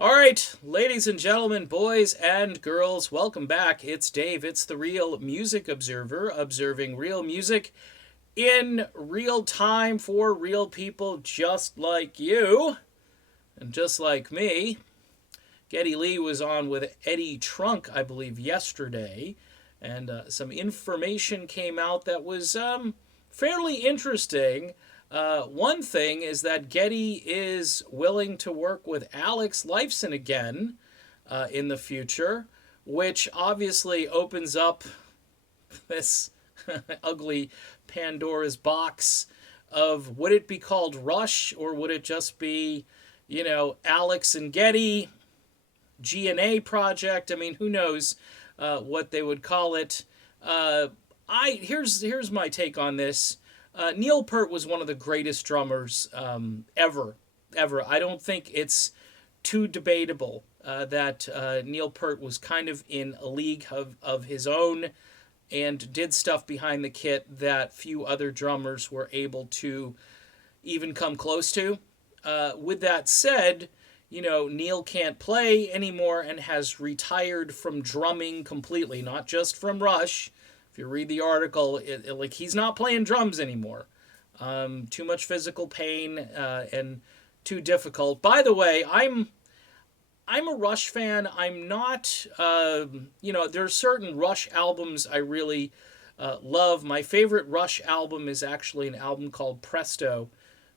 All right, ladies and gentlemen, boys and girls, welcome back. It's Dave. It's the Real Music Observer, observing real music in real time for real people just like you and just like me. Geddy Lee was on with Eddie Trunk, I believe, yesterday, and some information came out that was fairly interesting. One thing is that Geddy is willing to work with Alex Lifeson again in the future, which obviously opens up this ugly Pandora's box of would it be called Rush or would it just be, Alex and Geddy, G&A project? I mean, who knows what they would call it. Here's my take on this. Neil Peart was one of the greatest drummers ever. I don't think it's too debatable that Neil Peart was kind of in a league of his own and did stuff behind the kit that few other drummers were able to even come close to. With that said, Neil can't play anymore and has retired from drumming completely, not just from Rush. If you read the article, like he's not playing drums anymore. Too much physical pain and too difficult. By the way, I'm a Rush fan. I'm not, there are certain Rush albums I really love. My favorite Rush album is actually an album called Presto,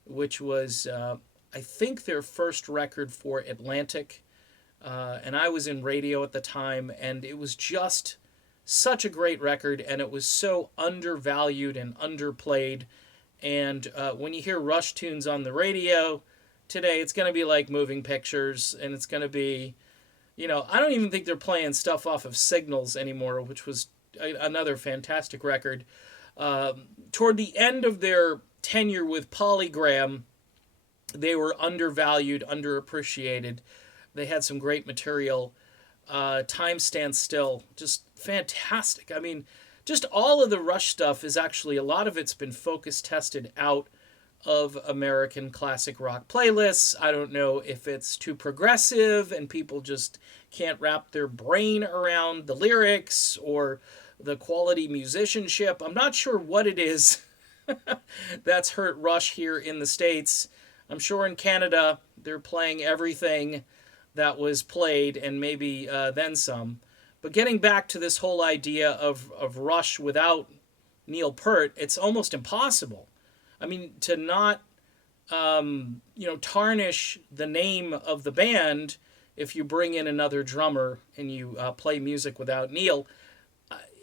which was, I think, their first record for Atlantic. And I was in radio at the time, and it was just such a great record, and it was so undervalued and underplayed. And when you hear Rush tunes on the radio today, it's going to be like moving pictures, and it's going to be, I don't even think they're playing stuff off of Signals anymore, which was another fantastic record. Toward the end of their tenure with Polygram, they were undervalued, underappreciated. They had some great material. Time Stands Still, just fantastic. I mean, just all of the Rush stuff is actually, a lot of it's been focus tested out of American classic rock playlists. I don't know if it's too progressive and people just can't wrap their brain around the lyrics or the quality musicianship. I'm not sure what it is that's hurt Rush here in the States. I'm sure in Canada they're playing everything that was played and maybe then some. But getting back to this whole idea of Rush without Neil Peart, it's almost impossible. I mean, to not, tarnish the name of the band if you bring in another drummer and you play music without Neil,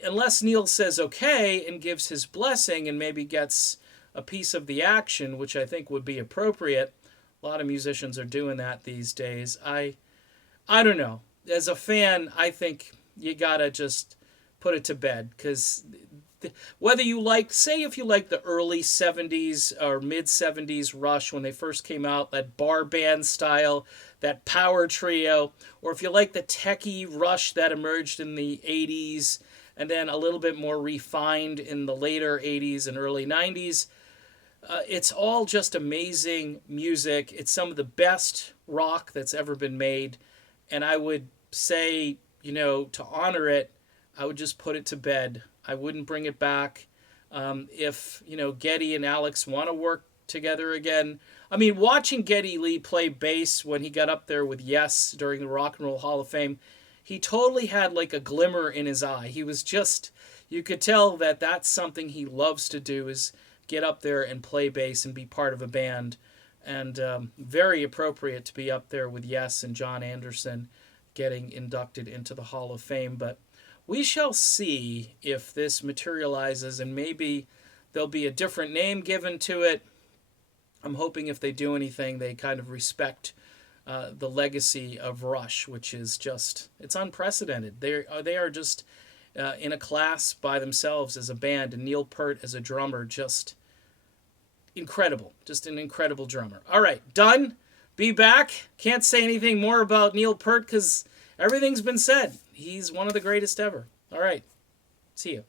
unless Neil says okay and gives his blessing and maybe gets a piece of the action, which I think would be appropriate. A lot of musicians are doing that these days. I don't know. As a fan, I think you gotta just put it to bed, because whether you like, say if you like the early 70s or mid 70s Rush when they first came out, that bar band style, that power trio, or if you like the techie Rush that emerged in the 80s and then a little bit more refined in the later 80s and early 90s, it's all just amazing music. It's some of the best rock that's ever been made. And I would say, to honor it, I would just put it to bed. I wouldn't bring it back. If, Geddy and Alex want to work together again. I mean, watching Geddy Lee play bass when he got up there with Yes during the Rock and Roll Hall of Fame, he totally had like a glimmer in his eye. He was just, you could tell that that's something he loves to do, is get up there and play bass and be part of a band. And very appropriate to be up there with Yes and John Anderson getting inducted into the Hall of Fame. But we shall see if this materializes, and maybe there'll be a different name given to it. I'm hoping if they do anything, they kind of respect the legacy of Rush, which is just, it's unprecedented. They are just in a class by themselves as a band, and Neil Peart as a drummer, just incredible. Just an incredible drummer. All right, done. Be back. Can't say anything more about Neil Peart because everything's been said. He's one of the greatest ever. All right. See you.